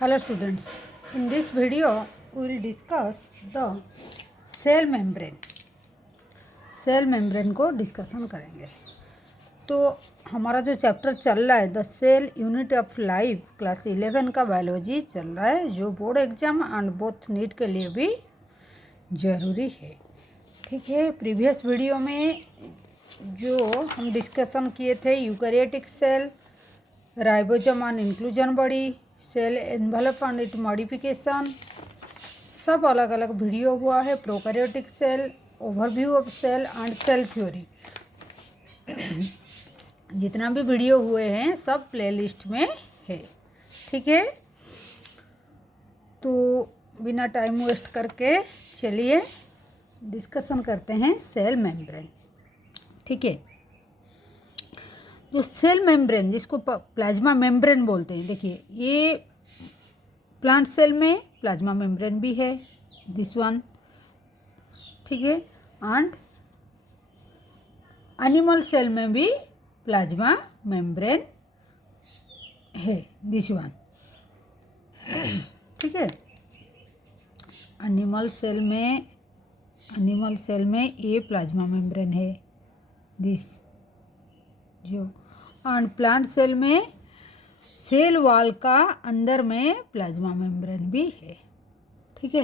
Hello students, in this video we will discuss the cell membrane. Cell membrane को discussion करेंगे। तो हमारा जो चैप्टर चल रहा है the cell unit of life class 11 का बायोलॉजी चल रहा है, जो board exam and both NEET के लिए भी ज़रूरी है। ठीक है, प्रीवियस वीडियो में जो हम डिस्कशन किए थे eukaryotic cell, ribosome and inclusion body, cell envelope and it modification, सब अलग अलग वीडियो हुआ है। Prokaryotic cell, overview of cell and cell theory, जितना भी वीडियो हुए हैं सब प्लेलिस्ट में है। ठीक है, तो बिना टाइम वेस्ट करके चलिए डिस्कशन करते हैं सेल मेम्ब्रेन। ठीक है, जो सेल मेम्ब्रेन जिसको प्लाज्मा मेम्ब्रेन बोलते हैं, देखिए ये प्लांट सेल में प्लाज्मा मेम्ब्रेन भी है, दिस वन। ठीक है, एंड एनिमल सेल में भी प्लाज्मा मेम्ब्रेन है, दिस वन। ठीक है, एनिमल सेल में ये प्लाज्मा मेम्ब्रेन है, दिस जो। एंड प्लांट सेल में सेल वॉल का अंदर में प्लाज्मा मेम्ब्रेन भी है। ठीक है,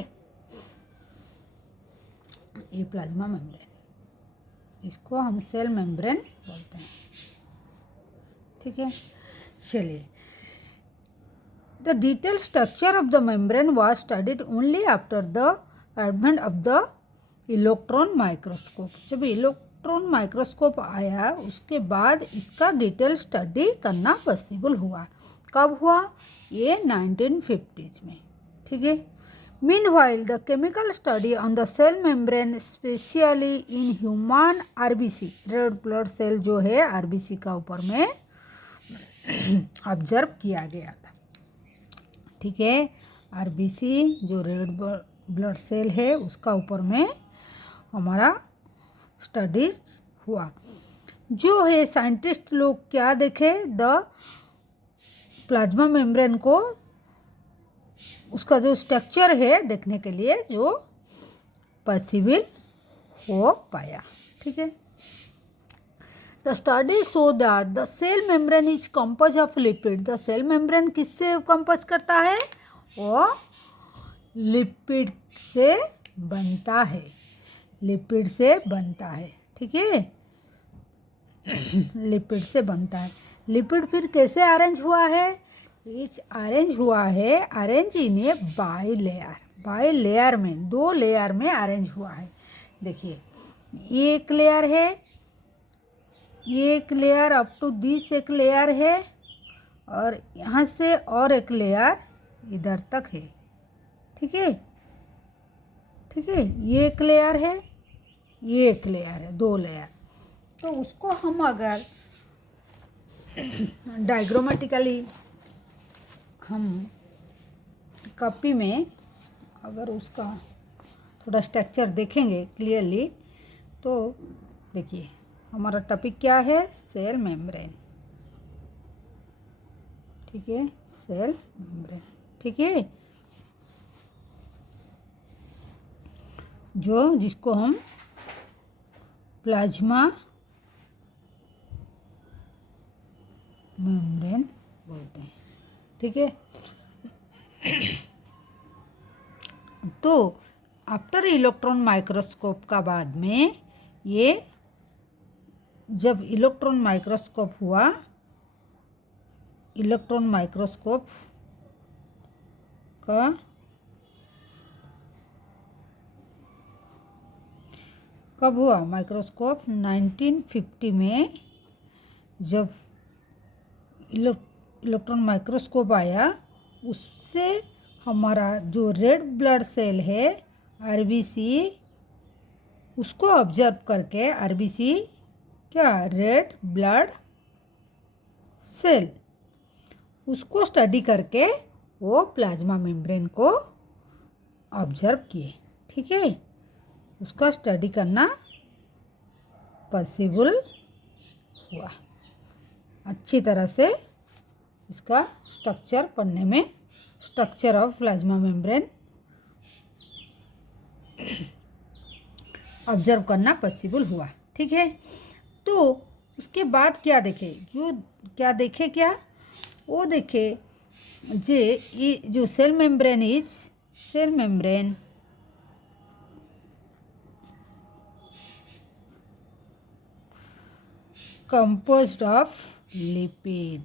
ये प्लाज्मा मेम्ब्रेन, इसको हम सेल मेम्ब्रेन बोलते हैं। ठीक है, चलिए, the detail structure of the membrane was studied only after the advent of the electron microscope. जब इलेक्ट्रॉन माइक्रोस्कोप आया उसके बाद इसका डिटेल स्टडी करना पॉसिबल हुआ। कब हुआ? ये 1950s में। ठीक है, meanwhile the chemical study on the cell membrane specially in human RBC, red blood cell जो है आरबीसी का ऊपर में ऑब्जर्व किया गया था। ठीक है, आरबीसी जो रेड ब्लड सेल है उसका ऊपर में हमारा स्टडीज हुआ। जो है साइंटिस्ट लोग क्या देखे, द प्लाज्मा मेम्ब्रेन को, उसका जो स्ट्रक्चर है देखने के लिए जो पॉसिबल हो पाया। ठीक है, the study show that the cell membrane is compose of lipid. The cell membrane किससे कंपोज करता है? वो लिपिड से बनता है, लिपिड से बनता है। ठीक है, लिपिड से बनता है। लिपिड फिर कैसे अरेंज हुआ है? इच अरेंज हुआ है, arrange in A by layer, by layer में, दो लेयर में अरेंज हुआ है। देखिए, ये एक लेयर है, ये एक लेयर अप टू दिस एक लेयर है, और यहाँ से और एक लेयर इधर तक है। ठीक है, ठीक है, ये एक लेयर है, ये एक लेयर है, दो लेयर। तो उसको हम अगर डायग्रामेटिकली हम कॉपी में अगर उसका थोड़ा स्ट्रक्चर देखेंगे क्लियरली, तो देखिए हमारा टॉपिक क्या है? Cell membrane. ठीक है, सेल मेम्ब्रेन। ठीक है, जो जिसको हम प्लाज्मा मेम्ब्रेन बोलते हैं। ठीक है, तो आफ्टर इलेक्ट्रॉन माइक्रोस्कोप का बाद में, ये जब इलेक्ट्रॉन माइक्रोस्कोप हुआ, इलेक्ट्रॉन माइक्रोस्कोप का कब हुआ? माइक्रोस्कोप 1950 में जब इलेक्ट्रॉन माइक्रोस्कोप आया, उससे हमारा जो रेड ब्लड सेल है आरबीसी, उसको ऑब्जर्व करके, आरबीसी क्या, रेड ब्लड सेल, उसको स्टडी करके वो प्लाज्मा मेम्ब्रेन को ऑब्जर्व किए। ठीक है, उसका स्टडी करना पॉसिबल हुआ। अच्छी तरह से इसका स्ट्रक्चर पढ़ने में structure of plasma membrane observe करना पॉसिबल हुआ। ठीक है, तो उसके बाद क्या देखे, क्या वो देखे ये जो cell membrane composed of lipid.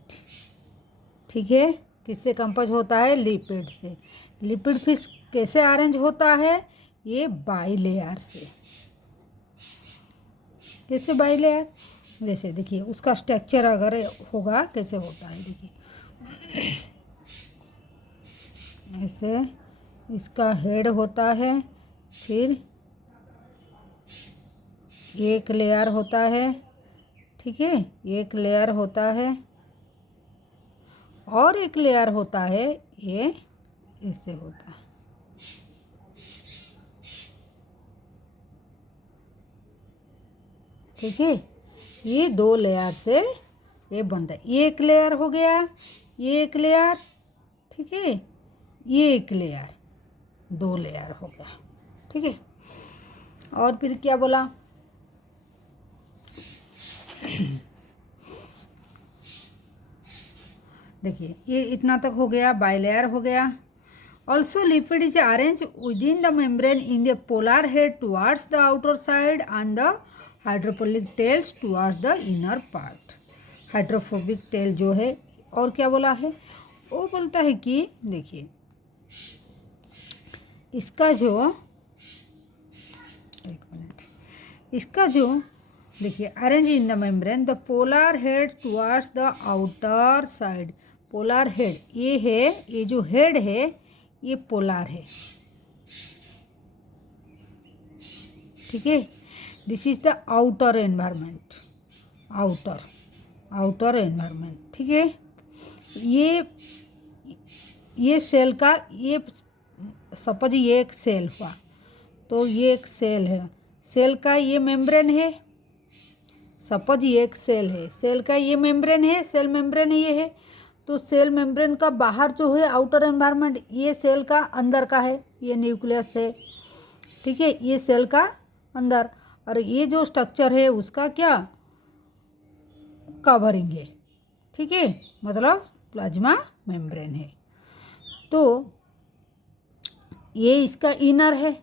ठीक है, किससे कंपोज होता है? लिपिड से। लिपिड फिर कैसे अरेंज होता है? ये बाइलेयर से। कैसे बाइलेयर? जैसे देखिए उसका स्ट्रक्चर अगर होगा कैसे होता है, देखिए ऐसे इसका हेड होता है, फिर एक लेयर होता है। ठीक है, एक लेयर होता है और एक लेयर होता है, ये इससे होता है। ठीक है, ये दो लेयर से ये बनता है। ये एक लेयर हो गया, ये एक लेयर। ठीक है, ये एक लेयर, दो लेयर हो गया। ठीक है, और फिर क्या बोला? देखिए ये इतना तक हो गया, बाइलेयर हो गया। Also lipid is arrange within the membrane in the polar head towards the outer side and the hydrophilic tails towards the inner part. Hydrophobic tail जो है, और क्या बोला है? वो बोलता है कि देखिए इसका जो देखिए arrange in the membrane the polar head towards the outer side. Polar head ये है, ये जो हेड है ये पोलर है। ठीक है, this is the outer environment, outer environment. ठीक है, ये सेल का, ये सपोज ये एक सेल हुआ, तो ये एक सेल है, सेल का ये मेम्ब्रेन है। सपोज ये एक सेल है, सेल का ये मेम्ब्रेन है, सेल मेम्ब्रेन ये है। तो सेल मेम्ब्रेन का बाहर जो है आउटर एनवायरनमेंट, ये सेल का अंदर का है, ये न्यूक्लियस है। ठीक है, ये सेल का अंदर, और ये जो स्ट्रक्चर है उसका क्या कवरिंग है। ठीक है, मतलब प्लाज्मा मेम्ब्रेन है। तो ये इसका इनर है,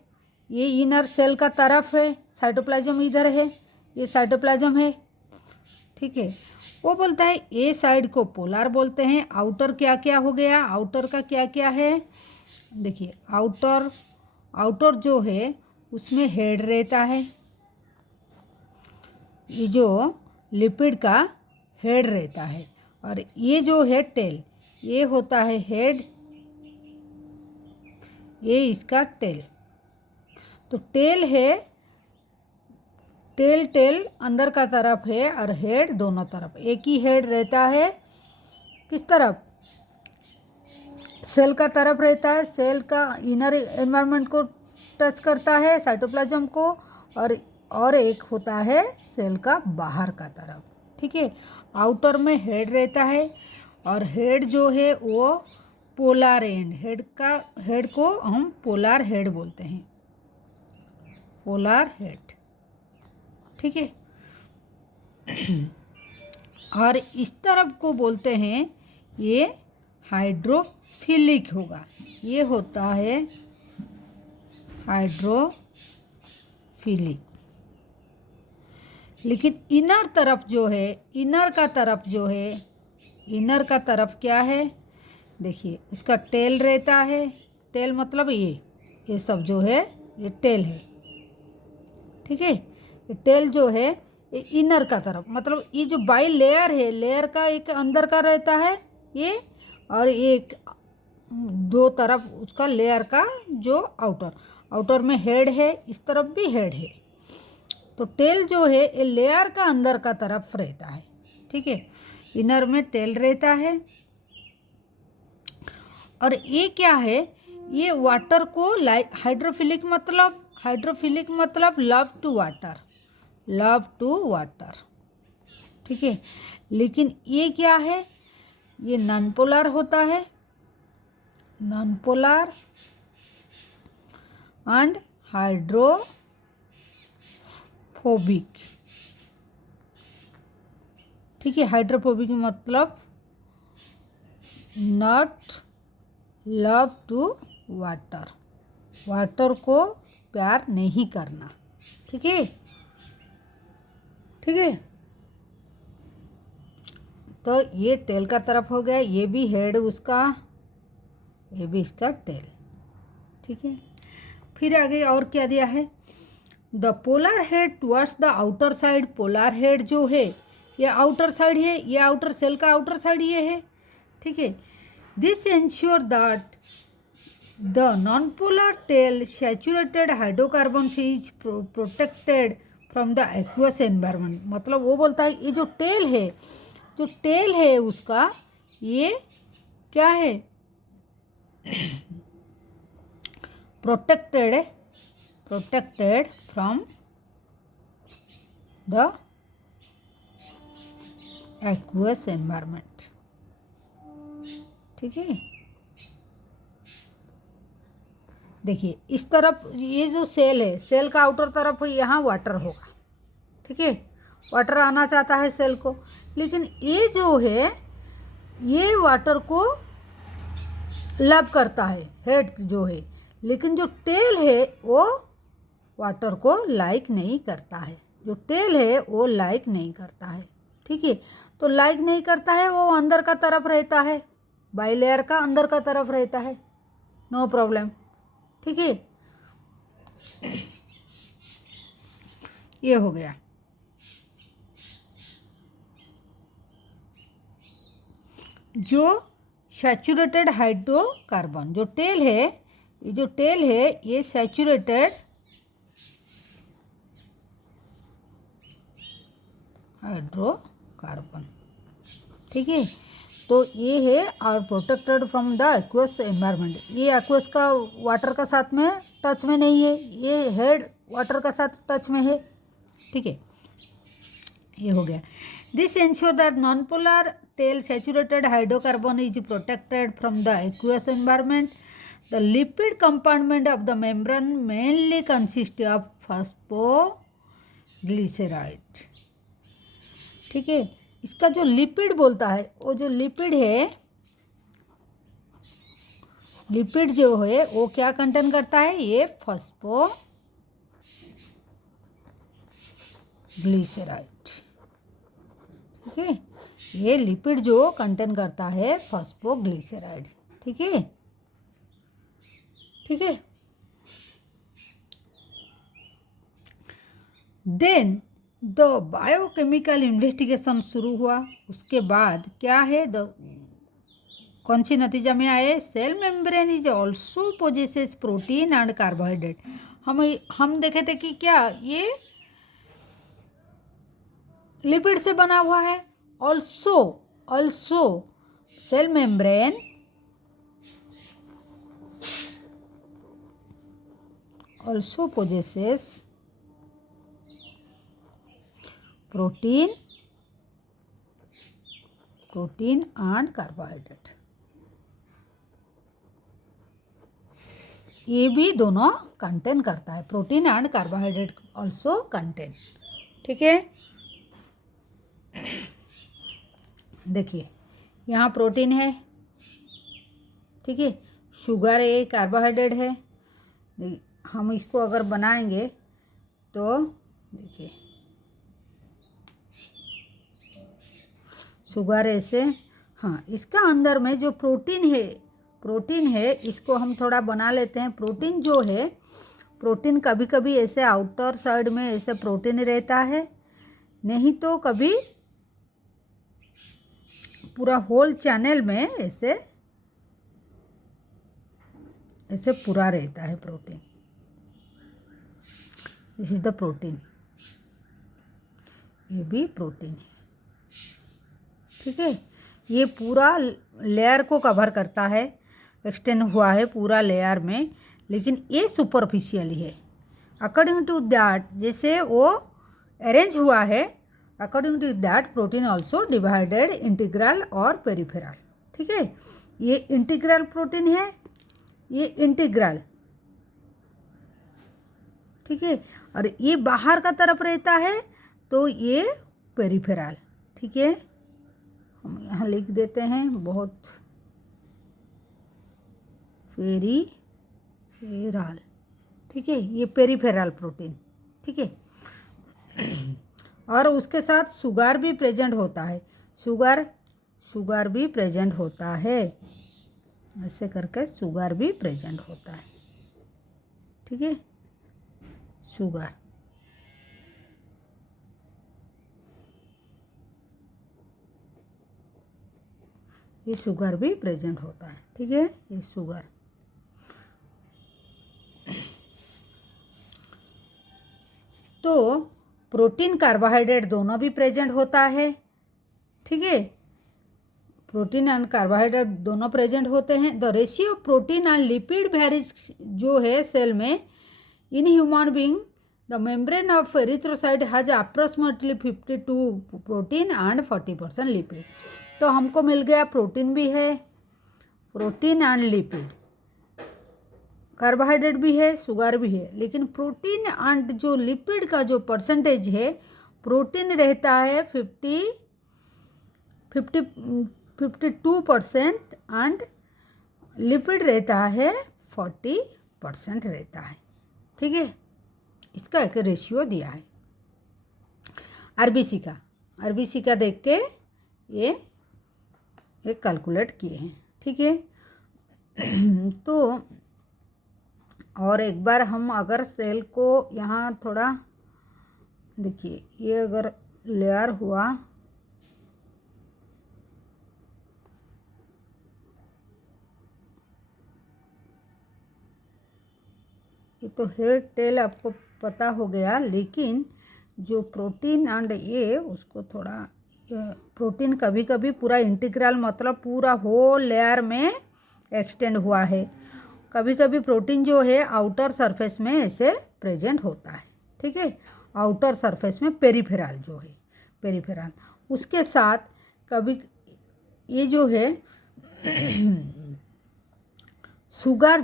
ये इनर सेल का तरफ है, साइटोप्लाज्म इधर है, ये साइटोप्लाज्म है। ठीक है, वो बोलता है ए साइड को पोलर बोलते हैं। आउटर क्या क्या हो गया? आउटर का क्या क्या है? देखिए आउटर जो है उसमें हेड रहता है, ये जो लिपिड का हेड रहता है, और ये जो है टेल, ये होता है हेड, ये इसका टेल। तो टेल है, टेल अंदर का तरफ है और हेड दोनों तरफ। एक ही हेड रहता है, किस तरफ? सेल का तरफ रहता है, सेल का इनर एनवायरनमेंट को टच करता है, साइटोप्लाज्म को, और एक होता है सेल का बाहर का तरफ। ठीक है, आउटर में हेड रहता है, और हेड जो है वो पोलर एंड, हेड को हम पोलर हेड बोलते हैं, पोलर हेड। ठीक है, और इस तरफ को बोलते हैं ये हाइड्रोफिलिक होगा, ये होता है हाइड्रोफिलिक। लेकिन इनर का तरफ क्या है? देखिए उसका टेल रहता है, टेल मतलब ये सब जो है ये टेल है। ठीक है, ये टेल जो है ये इनर का तरफ, मतलब ये जो बाई लेयर है, लेयर का एक अंदर का रहता है ये, और एक दो तरफ उसका लेयर का जो आउटर में हेड है, इस तरफ भी हेड है। तो टेल जो है ये लेयर का अंदर का तरफ रहता है। ठीक है, इनर में टेल रहता है। और ये क्या है? ये वाटर को हाइड्रोफिलिक मतलब लव टू वाटर। ठीक है, लेकिन ये क्या है? ये नॉन पोलर होता है। Non polar and hydrophobic. ठीक है, हाइड्रोफोबिक मतलब not love to water, water को प्यार नहीं करना। ठीक है, ठीक है। तो ये टेल का तरफ हो गया, ये भी हेड उसका, ये भी इसका टेल। ठीक है, फिर आगे और क्या दिया है, the polar head towards the outer side. Polar head जो है ये आउटर साइड है, ये आउटर सेल का आउटर साइड ये है। ठीक है, this ensure that the non polar tail saturated hydrocarbon से is protected from the aqueous environment. मतलब वो बोलता है ये जो टेल है उसका, ये क्या है, protected from the aqueous environment. ठीक है, देखिए इस तरफ ये जो सेल है, सेल का आउटर तरफ यहाँ वाटर होगा। ठीक है, वाटर आना चाहता है सेल को, लेकिन ये जो है ये वाटर को लव करता है, हेड जो है, लेकिन जो टेल है वो वाटर को लाइक नहीं करता है। जो टेल है वो लाइक नहीं करता है। ठीक है, तो लाइक नहीं करता है, वो अंदर का तरफ रहता है, बाइलेयर का अंदर का तरफ रहता है, नो प्रॉब्लम। ठीक है, ये हो गया। जो सैचुरेटेड हाइड्रोकार्बन, जो टेल है, ये जो टेल है ये सैचुरेटेड हाइड्रोकार्बन। ठीक है, तो ये है और protected from the aqueous environment. ये एक्वस का वाटर का साथ में टच में नहीं है, ये हेड वाटर का साथ टच में है। ठीक है, ये हो गया। This ensure that non polar tail saturated hydrocarbon is protected from the aqueous environment. The lipid compartment of the membrane mainly consist of phosphoglyceride. ठीक है, इसका जो लिपिड बोलता है, वो जो लिपिड है, लिपिड जो है वो क्या कंटेन करता है, ये फॉस्फोग्लिसराइड। ठीक है, ये लिपिड जो कंटेन करता है फॉस्फोग्लिसराइड। ठीक है, ठीक है। देन द बायोकेमिकल इन्वेस्टिगेशन शुरू हुआ। उसके बाद क्या है, कौन सी नतीजा में आए, cell membrane is also possesses protein and carbohydrate. हम देखे थे कि क्या ये लिपिड से बना हुआ है। Also cell membrane also possesses protein and carbohydrate. ये भी दोनों कंटेन करता है, protein and carbohydrate also contain. ठीक है, देखिए यहाँ प्रोटीन है, ठीक है, शुगर है, कार्बोहाइड्रेट है। हम इसको अगर बनाएंगे तो देखिए शुगर ऐसे, हाँ, इसका अंदर में जो प्रोटीन है इसको हम थोड़ा बना लेते हैं। प्रोटीन जो है, प्रोटीन कभी कभी ऐसे आउटर साइड में ऐसे प्रोटीन रहता है, नहीं तो कभी पूरा होल चैनल में ऐसे पूरा रहता है protein. This is the protein, ये भी प्रोटीन है। ठीक है, ये पूरा लेयर को कवर करता है, एक्सटेंड हुआ है पूरा लेयर में, लेकिन ये सुपरफिशियली है। अकॉर्डिंग टू दैट, जैसे वो अरेंज हुआ है, according to that protein also divided integral और पेरिफेरल। ठीक है, ये इंटीग्रल प्रोटीन है ये इंटीग्रल, ठीक है। और ये बाहर का तरफ रहता है तो ये पेरिफेरल, ठीक है। हम यहाँ लिख देते हैं बहुत, पेरिफेरल, ठीक है। ये पेरिफेरल प्रोटीन, ठीक है। और उसके साथ शुगर भी प्रेजेंट होता है, शुगर भी प्रेजेंट होता है, ऐसे करके शुगर भी प्रेजेंट होता है, ठीक है। शुगर, ये शुगर भी प्रेजेंट होता है, ठीक है। ये शुगर, तो प्रोटीन कार्बोहाइड्रेट दोनों भी प्रेजेंट होता है, ठीक है। प्रोटीन एंड कार्बोहाइड्रेट दोनों प्रेजेंट होते हैं। The ratio of protein and lipid varies जो है सेल में, in human being the membrane of erythrocyte has approximately 52 protein and 40% lipid. तो हमको मिल गया प्रोटीन भी है, प्रोटीन एंड लिपिड, कार्बोहाइड्रेट भी है, शुगर भी है, लेकिन प्रोटीन एंड जो लिपिड का जो परसेंटेज है, प्रोटीन रहता है 52% एंड लिपिड रहता है 40% रहता है, ठीक है। इसका एक रेशियो दिया है। आरबीसी का देख के ये कैलकुलेट किए हैं, ठीक है। तो और एक बार हम अगर सेल को यहाँ थोड़ा देखिए, ये अगर लेयर हुआ, ये तो हेड टेल आपको पता हो गया, लेकिन जो प्रोटीन एंड ये उसको थोड़ा, प्रोटीन कभी कभी पूरा इंटीग्रल मतलब पूरा होल लेयर में एक्सटेंड हुआ है, कभी कभी प्रोटीन जो है आउटर सरफेस में ऐसे प्रेजेंट होता है, ठीक है। आउटर सरफेस में पेरिफेरल जो है, पेरिफेरल, उसके साथ कभी ये जो है शुगर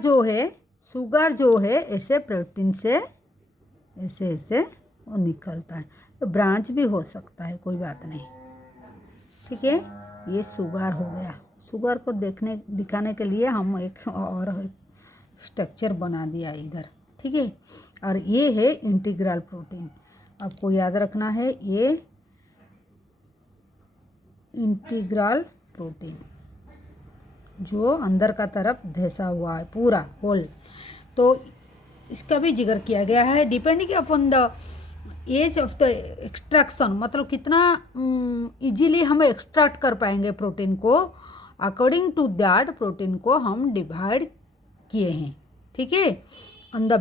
जो है ऐसे प्रोटीन से ऐसे वो निकलता है, तो ब्रांच भी हो सकता है, कोई बात नहीं, ठीक है। ये शुगर हो गया। शुगर को दिखाने के लिए हम एक और स्ट्रक्चर बना दिया इधर, ठीक है। और ये है इंटीग्रल प्रोटीन, आपको याद रखना है, ये इंटीग्रल प्रोटीन जो अंदर का तरफ धंसा हुआ है पूरा होल, तो इसका भी जिक्र किया गया है। Depending upon the age of the extraction, मतलब कितना इजीली हम एक्सट्रैक्ट कर पाएंगे प्रोटीन को, अकॉर्डिंग टू दैट प्रोटीन को हम डिवाइड किए हैं, ठीक है। On the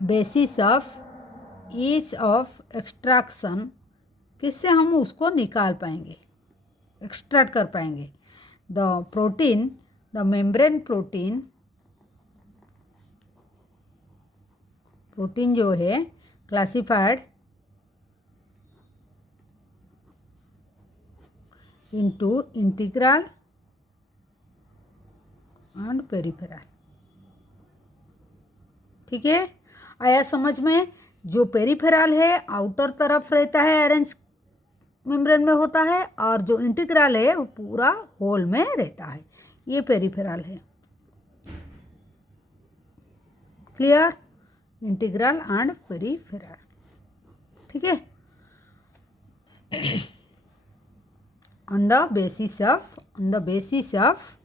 basis of each of extraction, किससे हम उसको निकाल पाएंगे, एक्सट्रैक्ट कर पाएंगे। The protein, the membrane protein जो है classified into integral and peripheral, ठीक है। आया समझ में? जो पेरिफेरल है आउटर तरफ रहता है, अरेंज मेम्ब्रेन में होता है, और जो इंटीग्रल है वो पूरा होल में रहता है, ये पेरिफेरल है। क्लियर? इंटीग्रल एंड पेरिफेरल, ठीक है। On the basis of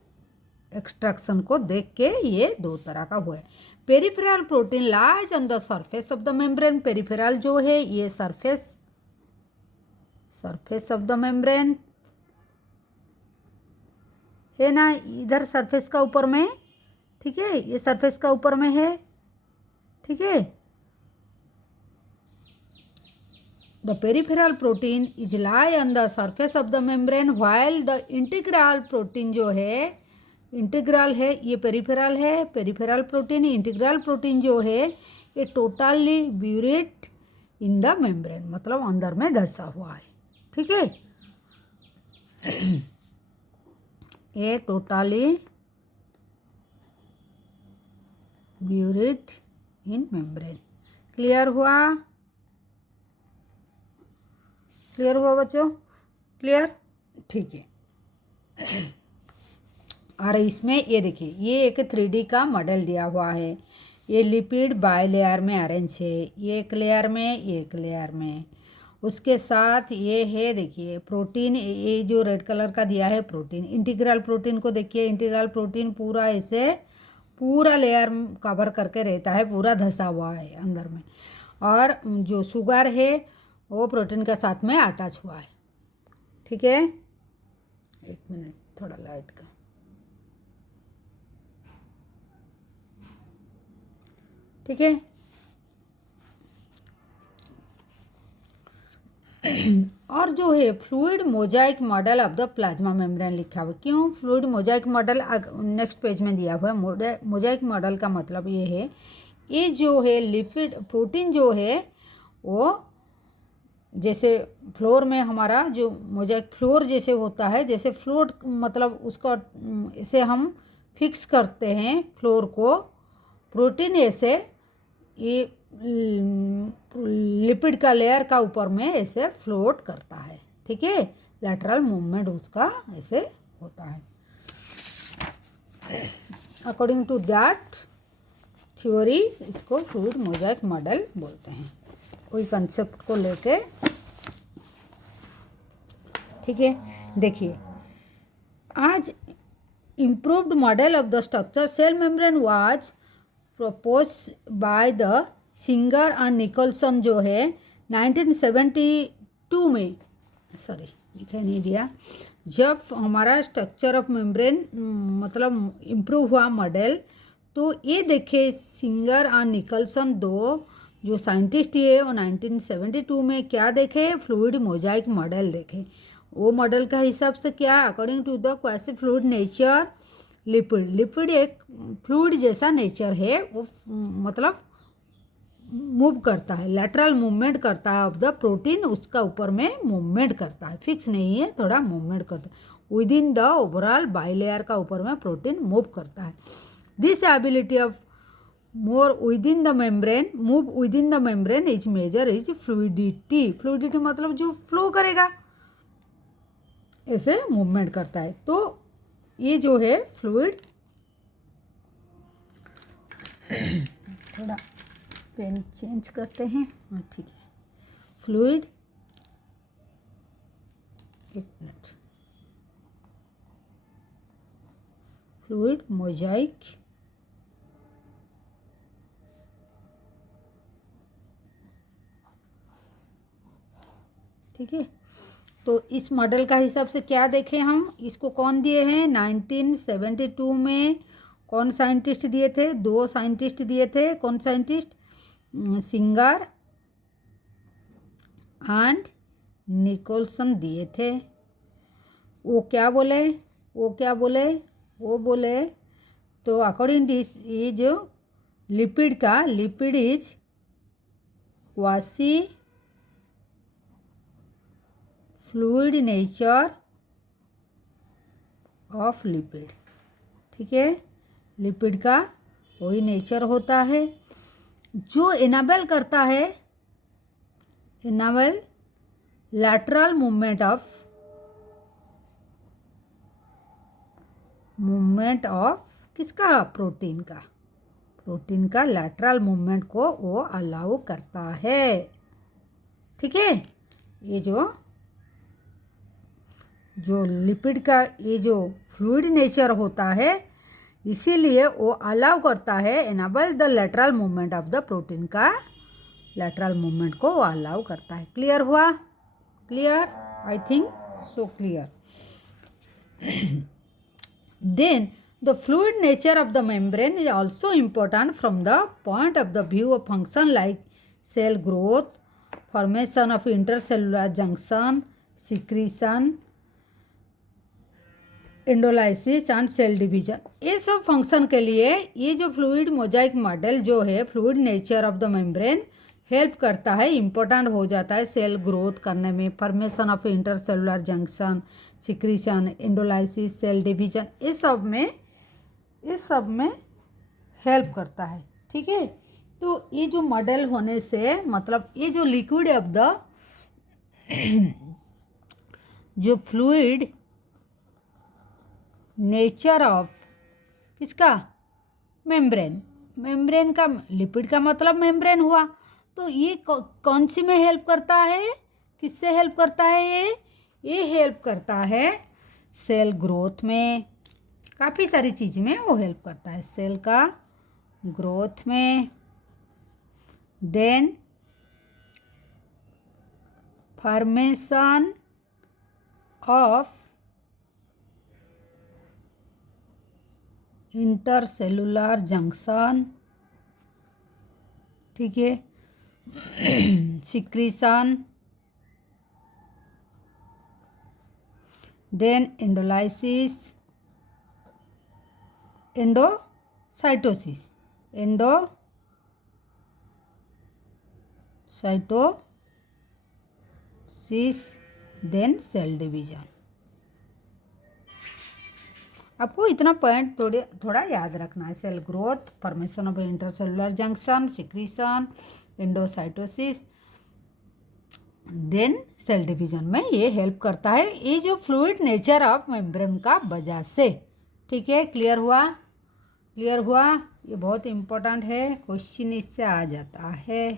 extraction को देख के ये दो तरह का हुआ है। Peripheral protein lies on the surface of the membrane, peripheral जो है ये सरफेस ऑफ द मेम्ब्रेन है ना, इधर सरफेस का ऊपर में, ठीक है, ये सरफेस का ऊपर में है, ठीक है। The peripheral protein is lie on the surface of the membrane, while the integral protein जो है, इंटीग्रल है, ये पेरिफेरल है, पेरिफेरल प्रोटीन, इंटीग्रल प्रोटीन जो है ये totally buried in the membrane, मतलब अंदर में धंसा हुआ है, ठीक है। A totally buried in membrane. Clear हुआ? क्लियर हुआ बच्चों? क्लियर? ठीक है। और इसमें ये देखिए, ये एक 3D का मॉडल दिया हुआ है। ये लिपिड बाय लेयर में अरेंज है, एक लेयर में एक लेयर में। उसके साथ ये है देखिए प्रोटीन, ये जो रेड कलर का दिया है प्रोटीन, इंटीग्रल प्रोटीन को देखिए। इंटीग्रल प्रोटीन पूरा ऐसे पूरा लेयर कवर करके रहता है, पूरा धंसा हुआ है अंदर में। और जो शुगर है वो प्रोटीन के साथ में अटैच हुआ है। ठीक है, एक मिनट, थोड़ा लाइट का। ठीक है, और जो है fluid Mosaic model of the plasma membrane लिखा हुआ। क्यों fluid Mosaic model next page में दिया हुआ है। मोजाइक मॉडल का मतलब ये है, ये जो है लिपिड प्रोटीन जो है वो जैसे फ्लोर में हमारा जो मोजाइक फ्लोर जैसे होता है, जैसे फ्लोट मतलब उसका इसे हम फिक्स करते हैं फ्लोर को, प्रोटीन ऐसे ये लिपिड का लेयर का ऊपर में ऐसे फ्लोट करता है। ठीक है, लैटरल मूवमेंट उसका ऐसे होता है। अकॉर्डिंग टू दैट थ्योरी इसको फ्लूइड मोजाइक मॉडल बोलते हैं, कोई कंसेप्ट को लेके। ठीक है, देखिए आज improved model of the structure cell membrane was propose by the Singer and Nicolson जो है 1972 में, सॉरी लिखा नहीं दिया, जब हमारा स्ट्रक्चर ऑफ मेम्ब्रेन मतलब इम्प्रूव हुआ मॉडल, तो ये देखे सिंगर और निकोलसन दो जो साइंटिस्ट है वो 1972 में क्या देखे, फ्लूइड मोजाइक मॉडल देखे। वो मॉडल का हिसाब से क्या, according to the quasi fluid nature lipid एक फ्लूइड जैसा नेचर है, वो मतलब मूव करता है, लैटरल मूवमेंट करता है ऑफ द प्रोटीन, उसका ऊपर में मूवमेंट करता है, फिक्स नहीं है, थोड़ा मूवमेंट करता है within the overall bilayer का ऊपर में प्रोटीन मूव करता है। This ability of more within the membrane move within the membrane is major is fluidity. Fluidity मतलब जो फ्लो करेगा ऐसे मूवमेंट करता है। तो ये जो है फ्लूइड, थोड़ा पेन चेंज करते हैं, हाँ ठीक है, फ्लूइड, एक मिनट, फ्लूइड मोजाइक ठीक है। तो इस मॉडल का हिसाब से क्या देखें हम, इसको कौन दिए हैं 1972 में, कौन साइंटिस्ट दिए थे, दो साइंटिस्ट दिए थे, कौन साइंटिस्ट, सिंगर एंड निकोलसन दिए थे। वो क्या बोले, वो बोले तो अकॉर्डिंग टू ये जो लिपिड का, lipid is quasi fluid nature of lipid. ठीक है, लिपिड का वही नेचर होता है जो इनेबल करता है, इनेबल लैटरल मूवमेंट ऑफ किसका, प्रोटीन का लैटरल मूवमेंट को वो अलाउ करता है। ठीक है, ये जो लिपिड का ये जो फ्लूइड नेचर होता है, इसीलिए वो अलाउ करता है, enable the lateral movement of the protein का लैटरल मूवमेंट को वो अलाउ करता है। क्लियर हुआ? Clear, I think so clear. Then the fluid nature of the membrane is also important from the point of the view of function like cell growth, formation of intercellular junction, secretion, endolysis and cell division, ये सब function के लिए ये जो fluid Mosaic model जो है fluid nature of the membrane help करता है, इम्पोर्टेंट हो जाता है सेल ग्रोथ करने में, formation of intercellular junction, secretion, endolysis, cell division, इस सब में हेल्प करता है। ठीक है, तो ये जो मॉडल होने से मतलब ये जो लिक्विड ऑफ द जो फ्लूइड नेचर ऑफ किसका, मेम्ब्रेन का, लिपिड का मतलब मेम्ब्रेन हुआ, तो ये कौन सी में हेल्प करता है, किससे हेल्प करता है ये हेल्प करता है सेल ग्रोथ में, काफ़ी सारी चीज़ में वो हेल्प करता है, सेल का ग्रोथ में, then formation of intercellular junction, ठीक है, secretion, then endolysis, endocytosis, then cell division. आपको इतना पॉइंट थोड़ा याद रखना है, cell growth, formation of intercellular junction, secretion, endocytosis, then cell division में ये हेल्प करता है, ये जो फ्लूइड नेचर ऑफ मेम्ब्रेन का वजह से। ठीक है, क्लियर हुआ, ये बहुत इम्पोर्टेंट है, क्वेश्चन इससे आ जाता है।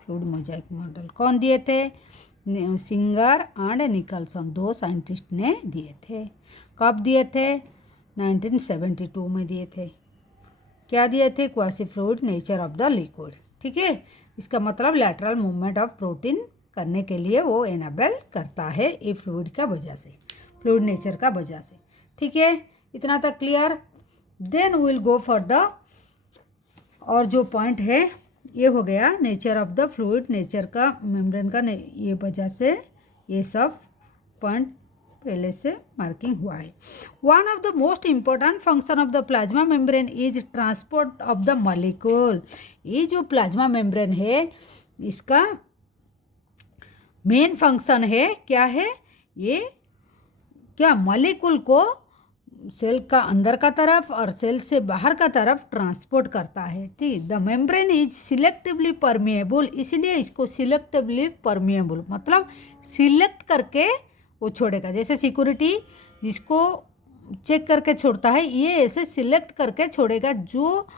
फ्लूइड मोजाइक मॉडल कौन दिए थे, सिंगर एंड निकलसन, 2 साइंटिस्ट ने दिए थे। कब दिए थे, 1972 में दिए थे। क्या दिए थे, quasi fluid nature of the liquid. ठीक है, इसका मतलब लैटरल मूवमेंट ऑफ प्रोटीन करने के लिए वो एनेबल करता है, ये फ्लूइड का वजह से, फ्लूइड नेचर का वजह से। ठीक है, इतना तक clear. Then will go for the, और जो पॉइंट है ये हो गया nature of the fluid, nature का मेम्ब्रेन का ये वजह से ये सब पॉइंट पहले से मार्किंग हुआ है। One of the most important function of the plasma membrane is transport of the molecule. ये जो प्लाज्मा मेम्ब्रेन है इसका मेन फंक्शन है, क्या है ये, क्या मॉलिक्यूल को सेल का अंदर का तरफ और सेल से बाहर का तरफ ट्रांसपोर्ट करता है। ठीक, the membrane is selectively permeable, इसलिए इसको सिलेक्टिवली परमिएबल मतलब सिलेक्ट करके वो छोड़ेगा, जैसे सिक्योरिटी जिसको चेक करके छोड़ता है, ये ऐसे सिलेक्ट करके छोड़ेगा, जो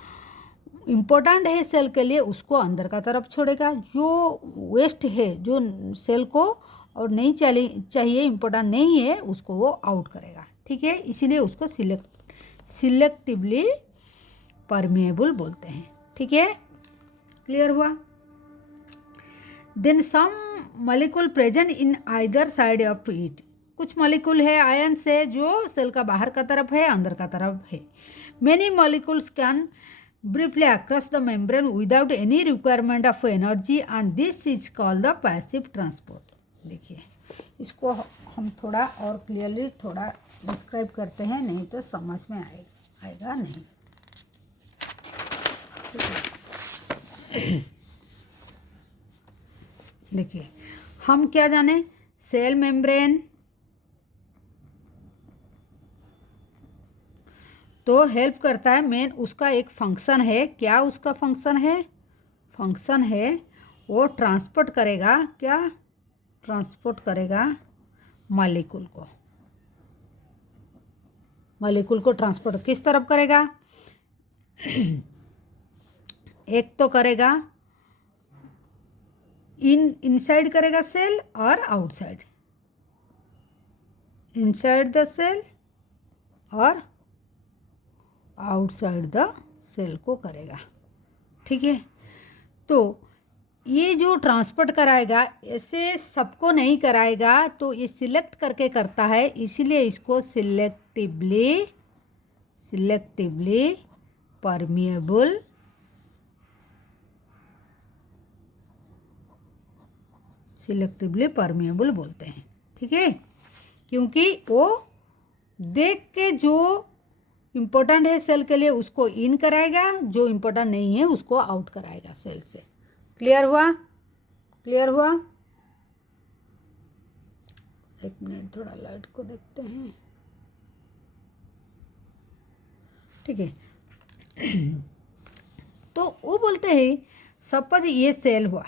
इम्पोर्टेंट है सेल के लिए उसको अंदर का तरफ छोड़ेगा, जो वेस्ट है जो सेल को और नहीं चाहिए इम्पोर्टेंट नहीं है उसको वो आउट करेगा। ठीक है, इसीलिए उसको सिलेक्टिवली परमिएबल बोलते हैं। ठीक है, क्लियर हुआ। Then some molecule present in either side of it, कुछ मॉलिक्यूल है आयन से जो सेल का बाहर का तरफ है अंदर का तरफ है। Many molecules can briefly across the membrane without any requirement of energy and this is called the passive transport। देखिए इसको हम थोड़ा और क्लियरली थोड़ा डिस्क्राइब करते हैं, नहीं तो समझ में आएगा नहीं। देखिए हम क्या जाने, सेल मेम्ब्रेन तो हेल्प करता है, मेन उसका एक फंक्शन है, क्या उसका फंक्शन है वो ट्रांसपोर्ट करेगा, क्या ट्रांसपोर्ट करेगा मॉलिक्यूल को ट्रांसपोर्ट किस तरफ करेगा, एक तो करेगा इनसाइड करेगा सेल और आउटसाइड, इनसाइड द सेल और आउटसाइड द सेल को करेगा। ठीक है, तो ये जो ट्रांसपोर्ट कराएगा ऐसे सबको नहीं कराएगा, तो ये सिलेक्ट करके करता है, इसीलिए इसको सिलेक्टिवली परमिएबल बोलते हैं। ठीक है, क्योंकि वो देख के जो इम्पोर्टेंट है सेल के लिए उसको इन कराएगा, जो इम्पोर्टेंट नहीं है उसको आउट कराएगा सेल से। क्लियर हुआ? क्लियर हुआ? एक मिनट, थोड़ा लाइट को देखते हैं। ठीक है। तो वो बोलते हैं सपोज ये सेल हुआ,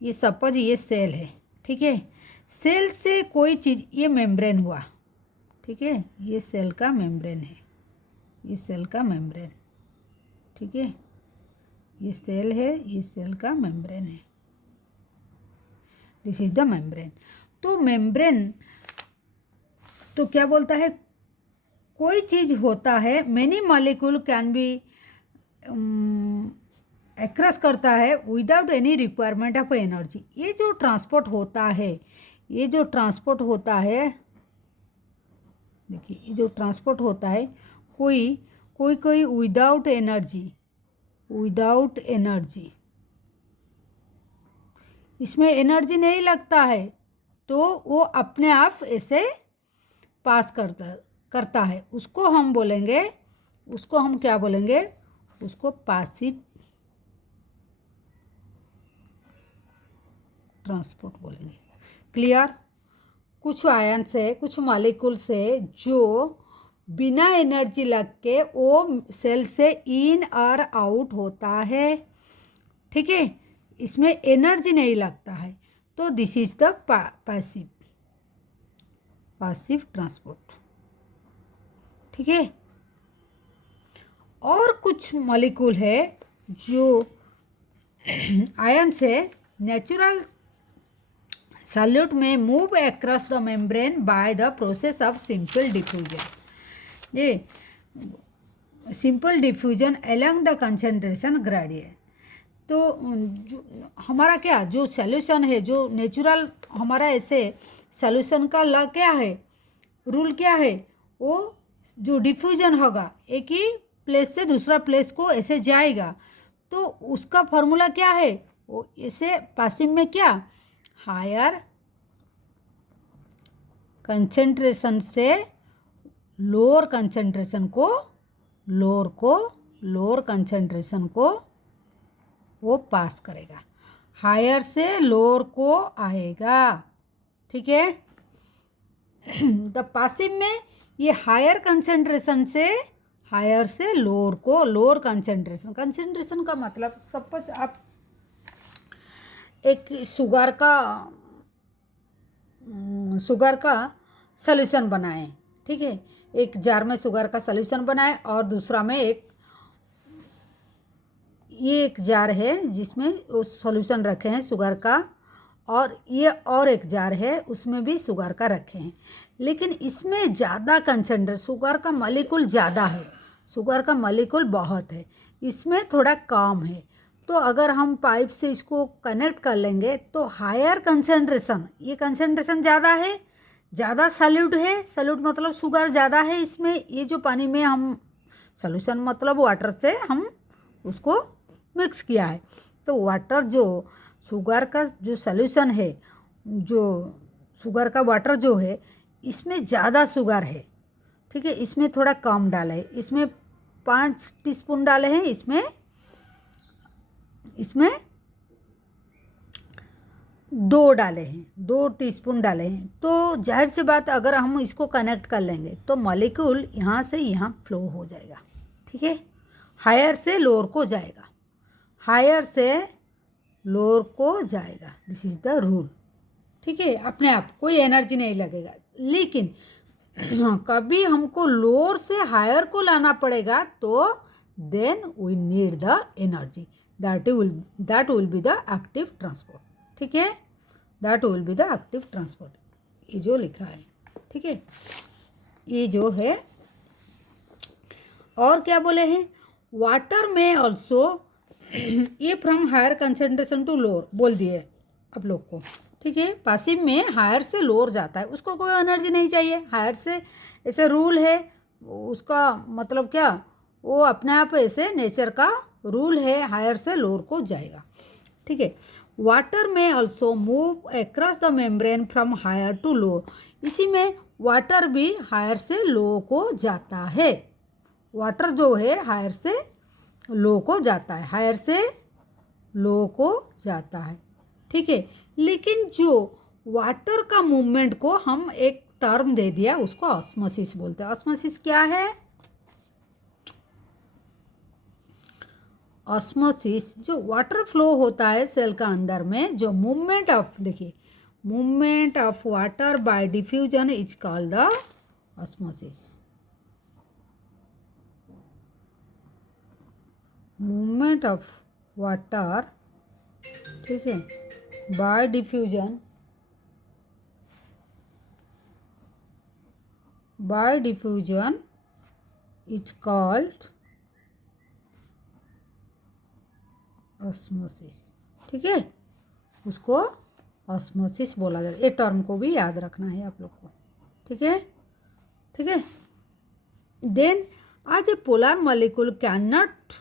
ये सपोज ये सेल है, ठीक है। सेल से कोई चीज़, ये मेम्ब्रेन हुआ, ठीक है, ये सेल का मेम्ब्रेन है, ये सेल का मेम्ब्रेन, ठीक है, ये सेल है, ये सेल का मेम्ब्रेन है, दिस इज द मेम्ब्रेन। तो मेम्ब्रेन तो क्या बोलता है, कोई चीज़ होता है, many molecule can be acres करता है without any requirement of energy. ये जो ट्रांसपोर्ट होता है, ये जो ट्रांसपोर्ट होता है, देखिए ये जो ट्रांसपोर्ट होता है, कोई विदाउट एनर्जी, विदाउट एनर्जी, इसमें एनर्जी नहीं लगता है, तो वो अपने आप ऐसे पास करता है, उसको हम बोलेंगे, उसको हम क्या बोलेंगे, उसको पासिव ट्रांसपोर्ट बोलेंगे। क्लियर? कुछ आयन से, कुछ मॉलिक्यूल से जो बिना एनर्जी लग के वो सेल से इन और आउट होता है, ठीक है, इसमें एनर्जी नहीं लगता है, तो this is the passive transport, ठीक है। और कुछ मॉलिक्यूल है जो आयन से नेचुरल सॉल्यूट में move across the membrane by the process of simple diffusion. ये simple diffusion along the concentration gradient. तो जो हमारा क्या, जो सॉल्यूशन है, जो नेचुरल हमारा ऐसे सॉल्यूशन का लॉ क्या है, रूल क्या है, वो जो डिफ्यूजन होगा एक ही प्लेस से दूसरा प्लेस को ऐसे जाएगा, तो उसका फॉर्मूला क्या है, वो ऐसे पासिव में क्या, हायर कंसंट्रेशन से लोअर कंसंट्रेशन को, लोअर कंसंट्रेशन को वो पास करेगा, हायर से लोअर को आएगा, ठीक है। द पासिव में ये हायर कंसंट्रेशन से, हायर से लोअर को, लोअर कंसंट्रेशन का मतलब, सपोज आप एक शुगर का सॉल्यूशन बनाए, ठीक है, एक जार में शुगर का सॉल्यूशन बनाए और दूसरा में ये एक जार है जिसमें वो सॉल्यूशन रखे हैं शुगर का, और ये और एक जार है उसमें भी शुगर का रखे हैं, लेकिन इसमें ज़्यादा कंसंट्रेट, शुगर का मॉलिक्यूल ज़्यादा है, शुगर का मॉलिक्यूल बहुत है, इसमें थोड़ा कम है। तो अगर हम पाइप से इसको कनेक्ट कर लेंगे तो हायर कंसंट्रेशन, ये कंसंट्रेशन ज़्यादा है, ज़्यादा सॉल्यूट है, सॉल्यूट मतलब शुगर ज़्यादा है इसमें, ये जो पानी में हम सॉल्यूशन मतलब वाटर से हम उसको मिक्स किया है, तो वाटर जो शुगर का जो सॉल्यूशन है, जो शुगर का वाटर जो है, इसमें ज़्यादा शुगर है, ठीक है, इसमें थोड़ा कम डाला है, इसमें 5 टीस्पून डाले हैं, इसमें 2 डाले हैं, 2 टीस्पून डाले हैं, तो जाहिर सी बात अगर हम इसको कनेक्ट कर लेंगे तो मॉलिक्यूल यहाँ से यहाँ फ्लो हो जाएगा, ठीक है, हायर से लोअर को जाएगा, हायर से लोअर को जाएगा, दिस इज द रूल, ठीक है, अपने आप कोई एनर्जी नहीं लगेगा। लेकिन कभी हमको लोअर से हायर को लाना पड़ेगा तो then we need the energy, that will be the active transport, ठीक है, that will be the active transport, ये जो लिखा है, ठीक है, ये जो है। और क्या बोले हैं, वाटर में ऑल्सो, ये from higher concentration to lower बोल दिए आप लोग को, ठीक है, पासिव में हायर से लोअर जाता है, उसको कोई एनर्जी नहीं चाहिए, हायर से ऐसे रूल है, उसका मतलब क्या, वो अपने आप ऐसे नेचर का रूल है, हायर से लोअर को जाएगा, ठीक है। वाटर में also move across the membrane from higher to low, इसी में वाटर भी हायर से लो को जाता है, वाटर जो है हायर से लो को जाता है, हायर से लो को जाता है, ठीक है। लेकिन जो वाटर का मूवमेंट को हम एक टर्म दे दिया, उसको ऑस्मोसिस बोलते हैं। ऑस्मोसिस क्या है? ऑस्मोसिस जो वाटर फ्लो होता है सेल का अंदर में, जो मूवमेंट ऑफ, देखिए, movement of water bye diffusion is called the osmosis. Movement of water, ठीक है, bye diffusion, bye diffusion is called osmosis, ठीक है। उसको ऑस्मोसिस बोला जाता है। ये टर्म को भी याद रखना है आप लोग को, ठीक है, ठीक है। देन आज ए polar molecule can not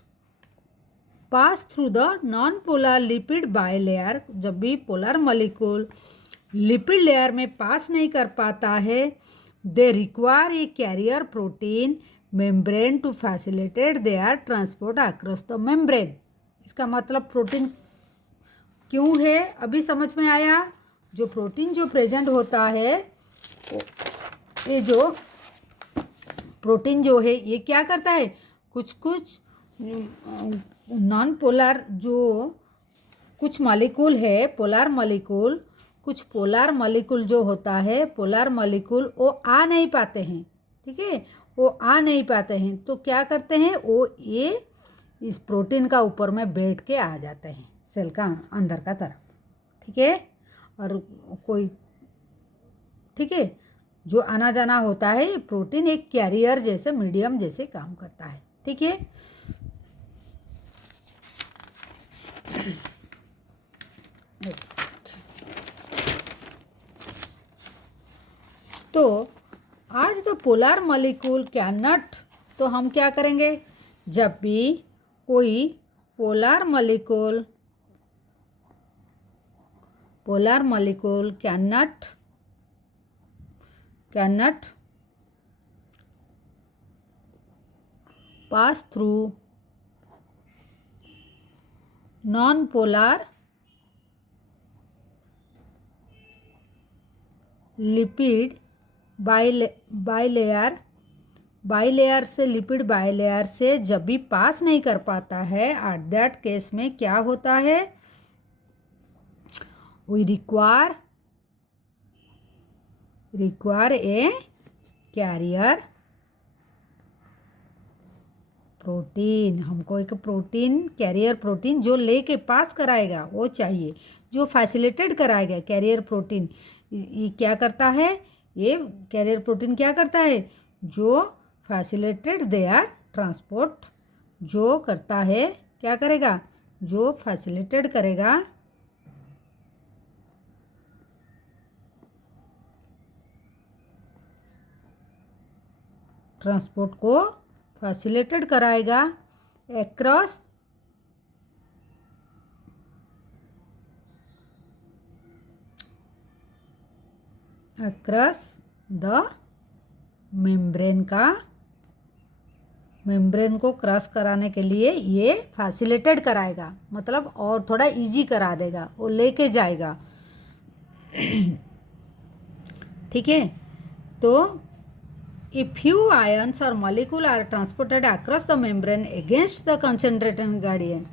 pass through the non polar lipid bilayer. जब भी पोलर मॉलिक्यूल लिपिड लेयर में पास नहीं कर पाता है, they require a carrier protein membrane to facilitate their transport across the membrane. इसका मतलब प्रोटीन क्यों है, अभी समझ में आया। जो प्रोटीन जो प्रेजेंट होता है, ये जो प्रोटीन जो है ये क्या करता है, कुछ कुछ नॉन पोलर जो कुछ मॉलिक्यूल है, पोलर मॉलिक्यूल, कुछ पोलर मॉलिक्यूल जो होता है, पोलर मॉलिक्यूल वो आ नहीं पाते हैं, ठीक है, वो आ नहीं पाते हैं, तो क्या करते हैं, वो ये इस प्रोटीन का ऊपर में बैठ के आ जाते हैं सेल का अंदर का तरफ, ठीक है। और कोई, ठीक है, जो आना जाना होता है, प्रोटीन एक कैरियर जैसे, मीडियम जैसे काम करता है, ठीक है। तो आज the polar molecule can not, तो हम क्या करेंगे, जब भी कोई polar molecule can not pass through non polar lipid bilayer से, लिपिड बाइलेयर से जब भी पास नहीं कर पाता है, एट दैट केस में क्या होता है, we require a carrier protein. हमको एक प्रोटीन, कैरियर प्रोटीन जो लेके पास कराएगा वो चाहिए, जो फैसिलिटेट कराएगा। कैरियर प्रोटीन ये क्या करता है, ये कैरियर प्रोटीन क्या करता है, जो फैसिलिटेट देयर ट्रांसपोर्ट, जो करता है, क्या करेगा, जो फैसिलिटेट करेगा ट्रांसपोर्ट को, फैसिलिटेट कराएगा अक्रॉस द मेम्ब्रेन का, मेम्ब्रेन को क्रॉस कराने के लिए ये फैसिलिटेट कराएगा, मतलब और थोड़ा इजी करा देगा, वो लेके जाएगा, ठीक है। तो if few ions or molecule are transported across the membrane against the concentrated gradient,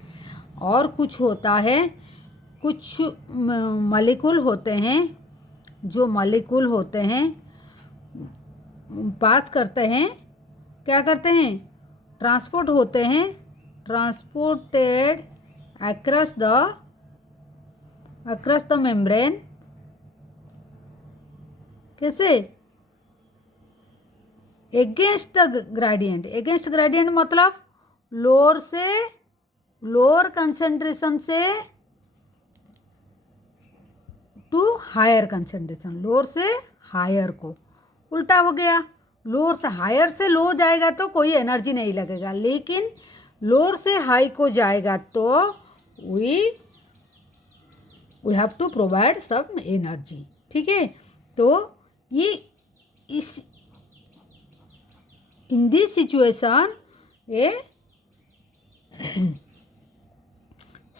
और कुछ होता है, कुछ मॉलिक्यूल होते हैं, जो मॉलिक्यूल होते हैं पास करते हैं, क्या करते हैं, ट्रांसपोर्ट होते हैं, ट्रांसपोर्टेड across the membrane, कैसे, against the gradient. Against gradient मतलब लोअर कंसेंट्रेशन से टू हायर कंसेंट्रेशन, लोअर से हायर को उल्टा हो गया। लोअर से हायर से लो जाएगा तो कोई एनर्जी नहीं लगेगा, लेकिन लोअर से हाई को जाएगा तो we have to provide some energy, ठीक है। तो ये इस in this situation a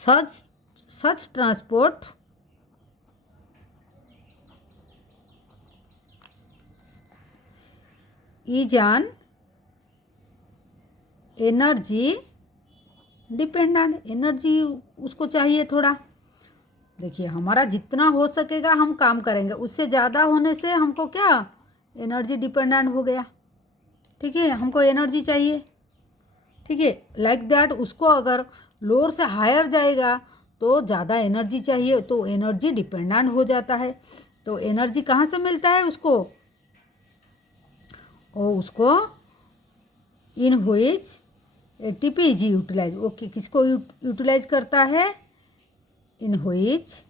such transport is an energy dependent. Energy उसको चाहिए थोड़ा। देखिए हमारा जितना हो सकेगा हम काम करेंगे, उससे ज़्यादा होने से हमको क्या एनर्जी डिपेंडेंट हो गया। ठीक है, हमको एनर्जी चाहिए। ठीक है, लाइक दैट उसको अगर लोअर से हायर जाएगा तो ज़्यादा एनर्जी चाहिए, तो एनर्जी डिपेंडेंट हो जाता है। तो एनर्जी कहाँ से मिलता है उसको? उसको in which ATP is utilize. Okay, किसको यूटिलाइज करता है? In which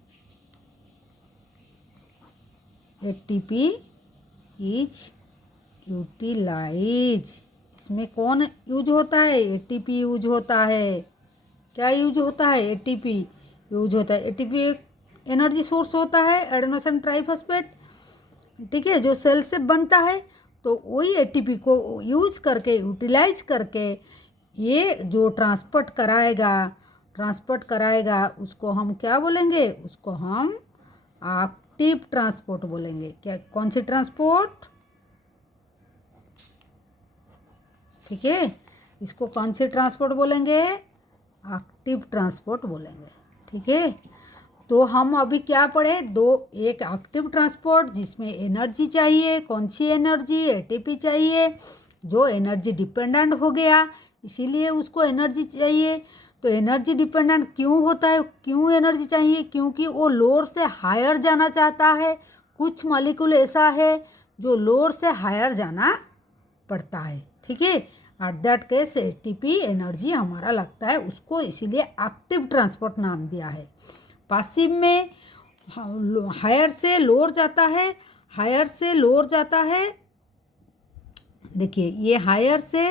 ATP is utilize. इसमें कौन यूज होता है? एटीपी यूज होता है। क्या यूज होता है? एटीपी यूज होता है। एटीपी एक एनर्जी सोर्स होता है, एडेनोसिन ट्राइफॉस्फेट। ठीक है, जो सेल से बनता है। तो वही एटीपी को यूज करके, यूटिलाइज करके ये जो ट्रांसपोर्ट कराएगा उसको हम क्या बोलेंगे? उसको हम एक्टिव ट्रांसपोर्ट बोलेंगे। क्या? कौन सी ट्रांसपोर्ट? ठीक है, इसको कौन सी ट्रांसपोर्ट बोलेंगे? एक्टिव ट्रांसपोर्ट बोलेंगे। ठीक है, तो हम अभी क्या पढ़े? एक एक्टिव ट्रांसपोर्ट जिसमें एनर्जी चाहिए। कौन सी एनर्जी? एटीपी चाहिए। जो एनर्जी डिपेंडेंट हो गया इसीलिए उसको एनर्जी चाहिए। तो एनर्जी डिपेंडेंट क्यों होता है? क्यों एनर्जी चाहिए? क्योंकि वो लोअर से हायर जाना चाहता है। कुछ मॉलिक्यूल ऐसा है जो लोअर से हायर जाना पड़ता है। ठीक है, at that case ATP energy हमारा लगता है उसको, इसीलिए एक्टिव ट्रांसपोर्ट नाम दिया है। पासिव में हायर से लोअर जाता है, हायर से लोअर जाता है। देखिए ये हायर से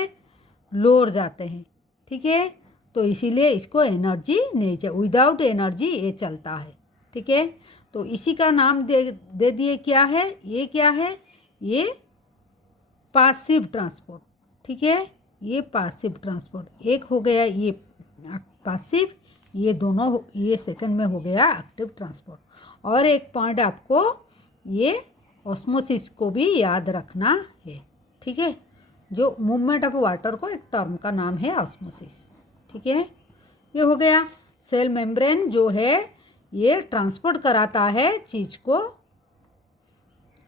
लोअर जाते हैं। ठीक है, तो इसीलिए इसको एनर्जी नहीं चाहिए। विदाउट एनर्जी ये चलता है। ठीक है, तो इसी का नाम दे दिए क्या है? ये क्या है? ये पासिव ट्रांसपोर्ट। ठीक है, ये पासिव ट्रांसपोर्ट एक हो गया। ये पासिव, ये दोनों, ये सेकंड में हो गया एक्टिव ट्रांसपोर्ट। और एक पॉइंट आपको ये ऑस्मोसिस को भी याद रखना है। ठीक है, जो मूवमेंट ऑफ वाटर को एक टर्म का नाम है ऑस्मोसिस। ठीक है, ये हो गया। सेल मेम्ब्रेन जो है ये ट्रांसपोर्ट कराता है चीज़ को,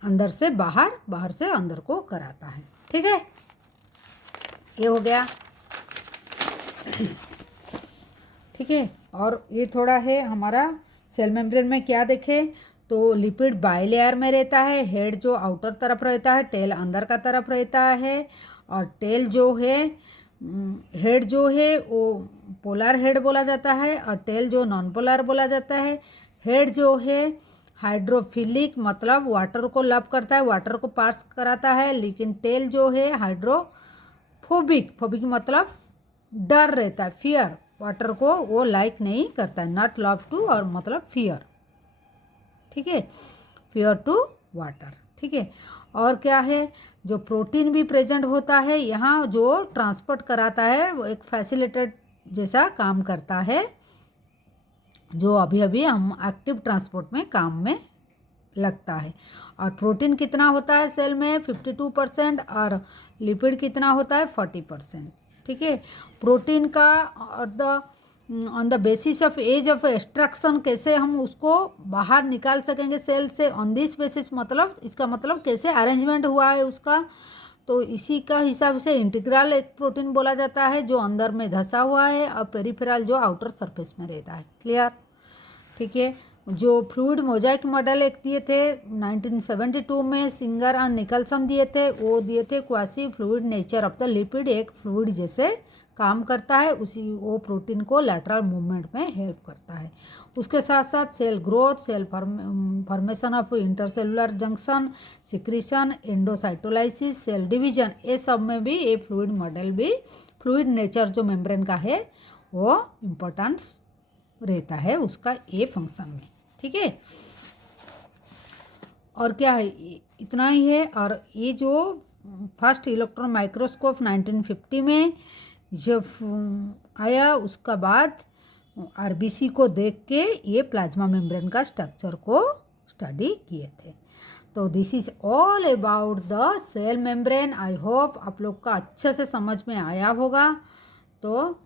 अंदर से बाहर, बाहर से अंदर को कराता है। ठीक है, ये हो गया। ठीक है, और ये थोड़ा है हमारा सेल मेम्ब्रेन में क्या देखें तो लिपिड बाइलेयर में रहता है। हेड जो आउटर तरफ रहता है, टेल अंदर का तरफ रहता है। और टेल जो है, हेड जो है वो पोलर हेड बोला जाता है और टेल जो नॉन पोलर बोला जाता है। हेड जो है हाइड्रोफिलिक, मतलब वाटर को लव करता है, वाटर को पास कराता है। लेकिन टेल जो है हाइड्रोफोबिक, फोबिक मतलब डर रहता है, फियर, वाटर को वो लाइक नहीं करता है। नॉट लव टू और मतलब फियर। ठीक है, फियर टू वाटर। ठीक है, और क्या है? जो प्रोटीन भी प्रेजेंट होता है यहाँ, जो ट्रांसपोर्ट कराता है, वो एक फैसिलिटेट जैसा काम करता है, जो अभी अभी हम एक्टिव ट्रांसपोर्ट में काम में लगता है। और प्रोटीन कितना होता है सेल में? 52%। और लिपिड कितना होता है? 40%। ठीक है, प्रोटीन का on the basis of age of extraction कैसे हम उसको बाहर निकाल सकेंगे सेल से, ऑन दिस बेसिस, मतलब इसका मतलब कैसे अरेंजमेंट हुआ है उसका, तो इसी का हिसाब से इंटीग्रल एक प्रोटीन बोला जाता है जो अंदर में धंसा हुआ है, और पेरिफेरल जो आउटर सरफेस में रहता है। क्लियर? ठीक है, जो फ्लूइड मोजाइक मॉडल एक दिए थे 1972 में सिंगर और निकलसन दिए थे, वो दिए थे quasi fluid nature of the lipid, एक फ्लूइड जैसे काम करता है, उसी वो प्रोटीन को लैटरल मूवमेंट में हेल्प करता है। उसके साथ साथ cell growth, cell formation of intercellular junction, secretion, endocytolysis, cell division, ये सब में भी ये फ्लूइड मॉडल भी, फ्लूइड नेचर जो मेम्ब्रेन का है वो इम्पोर्टेंस रहता है उसका ये फंक्शन में। ठीक है, और क्या है? इतना ही है। और ये जो फर्स्ट इलेक्ट्रॉन माइक्रोस्कोप 1950 में जब आया, उसका बाद आरबीसी को देख के ये प्लाज्मा मेम्ब्रेन का स्ट्रक्चर को स्टडी किए थे। तो this is all about the cell membrane. I hope आप लोग का अच्छे से समझ में आया होगा। तो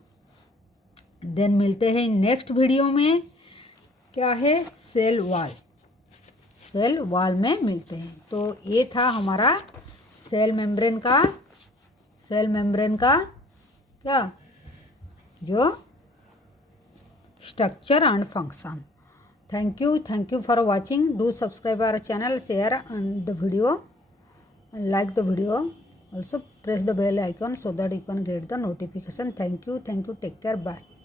देन मिलते हैं नेक्स्ट वीडियो में। क्या है? Cell wall. सेल वॉल में मिलते हैं। तो ये था हमारा सेल मेम्ब्रेन का क्या जो structure and function. Thank you for watching. Do subscribe our channel, share the video, and like the video. Also press the bell icon so that you can get the notification. Thank you. Take care. Bye.